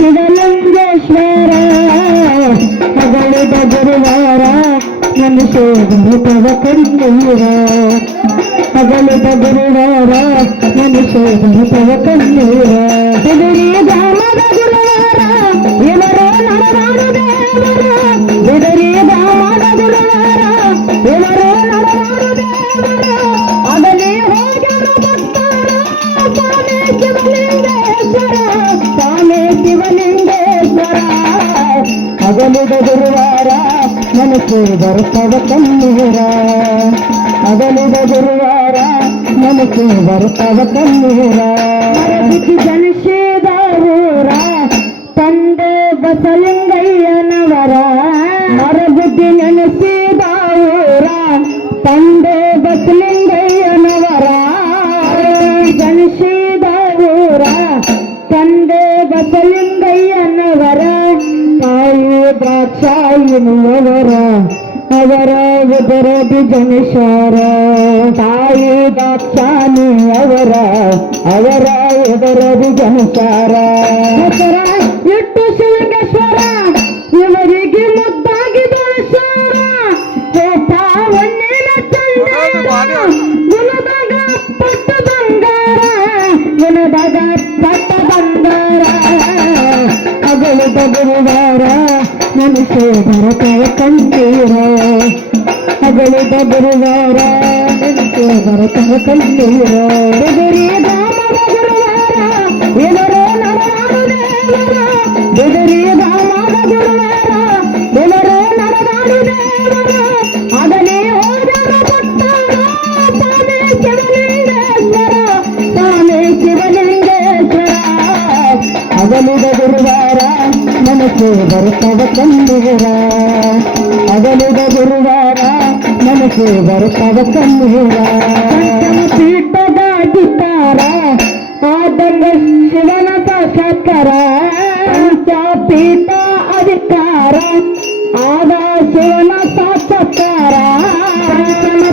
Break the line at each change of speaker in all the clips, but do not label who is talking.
ಶಿವಲಿಂಗೇಶ್ವರ ಅಗಳಿದ ಗುರುವಾರ ಮನುಷ್ಯ ತವ ಕಣ್ಣೀರ ಅಗಳಿದ ಗುರುವಾರ ಮನುಷ್ಯ ತವ ಕಣ್ಣೀರ ಬಿದಿರಿ ಧಾಮದ ಗುರುವಾರ ಇವರೋ అగలిదొరువారా మనకు వరపడకం మీరా అగలిదొరువారా మనకు వరపడకం మీరా ತಾಯಿ ದ್ರಾಕ್ಷಾಯಿನಿಯವರ ಅವರ ಎದುರದಿ ಜನಶಾರ ತಾಯಿ ದಾಕ್ಷಾನಿ ಅವರ ಅವರ ಎದುರದಿ ಜನಸಾರ. ಇಟ್ಟು ಶಿವಲಿಂಗೇಶ್ವರ ಇವರಿಗೆ ಮುದ್ದಾಗಿ ಗುಣದಾಗ ಪಟ್ಟ ಬಂಗಾರ ಗುಣದಾಗ ಪಟ್ಟ ಬಂಗಾರ ಅಗಲು ಮನುಷ್ಯ ಭರತವ ಕಂತೀರ ಅಗಲಿದ ಗುರುವಾರ ಕಂಡೀರ ಬಿದಿರಿ ಧಾಮದ ಗುರುವಾರ ಮನಸ್ಸು ಬರುತ್ತವ ಕಣ್ಣೀರ ಅಗಲಿದ ಗುರುವಾರ ಮನಸ್ಸು ಬರುತ್ತವ ಕಣ್ಣೀರ ಪೀಠದ ಅಧಿಕಾರ ಆದಂಗ ಶಿವನ ಸಾಕ್ಷಾತ್ಕಾರ ಪೀಠ ಅಧಿಕಾರ ಆದ ಶಿವನ ಸಾಕ್ಷಾತ್ಕಾರ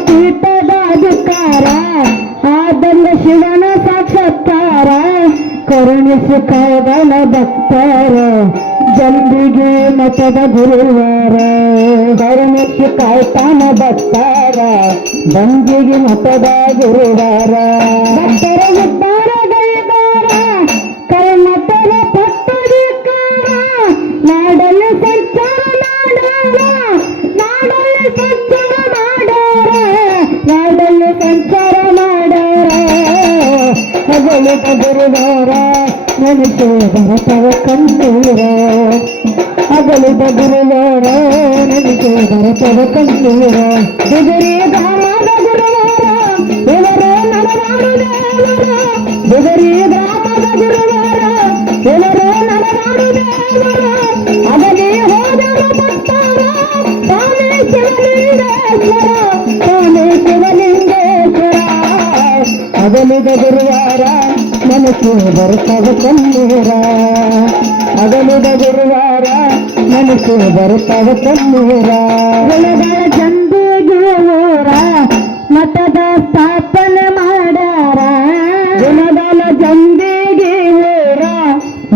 ಪೀಠದ ಅಧಿಕಾರ ಆದಂಗ ಶಿವನ ಸಾಕ್ಷಾತ್ಕಾರ ಕರುಣಿಸಿ ಕಾದನ ಭಕ್ತರ ಜಂಬಿಗೆ ಮಠದ ಗುರುವಾರ ಧರ್ಮಕ್ಕೆ ಕಾಯ್ತಾನ ಬತ್ತಾರ ಬಂದಿಗೆ ಮಠದ ಗುರುವಾರ. ಭಕ್ತರ ಉದ್ಧಾರ ಗೈದಾರ ಕರ್ಮಠದ ಪಟ್ಟಧಿಕಾರ ನಾಡಲು ಸಂಚಾರ ಮಾಡಾರ ನಾಡಲು ಸಂಚಾರ ಮಾಡಾರ ನಾಡಲ್ಲಿ ಸಂಚಾರ ಮಾಡಾರ ಗುರುವಾರ ಮನುಷ್ಯ ಭರತವ ಕಂಡೂರ ಅಗಲಿದ ಗುರುವಾರ ಮನುಷ್ಯ ಭರತವ ಕಂಡೂರ ಬಿದಿರಿ ಧಾಮದ ಗುರುವಾರ ಇವರೇ ನಡೆದಾಡು ದೇವರ ಬಿದಿರಿ ಧಾಮದ ಗುರುವಾರ ಇವರೇ ನಡೆದಾಡು ದೇವರ ಅಗಲಿ ಹೋದರ ಭಕ್ತರ ಸ್ವಾಮಿ ಶಿವಲಿಂಗೇಶ್ವರ ಸ್ವಾಮಿ ಶಿವಲಿಂಗೇಶ್ವರ ಅಗಲಿದ ಗುರುವಾರ ಮನಸ್ಸು ಬರುತ್ತವ ಕಣ್ಣೀರ. ಅಗಲಿದ ಗುರುವಾರ ಮನಸ್ಸು ಬರುತ್ತವ ಕಣ್ಣೀರ. ಬೆಳೆಗಳ ಮತದ ಸ್ಥಾಪನೆ ಮಾಡ್ಯಾರ ಗುಣದಲ ಜಂಬಿಗೆ ಊರ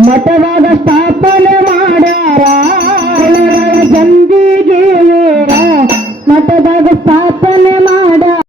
ಮಠವಾದ ಸ್ಥಾಪನೆ ಮಾಡ್ಯಾರ ಬೆಳೆಗಳ ಊರ ಮಠದಾಗ ಸ್ಥಾಪನೆ ಮಾಡ್ಯಾರ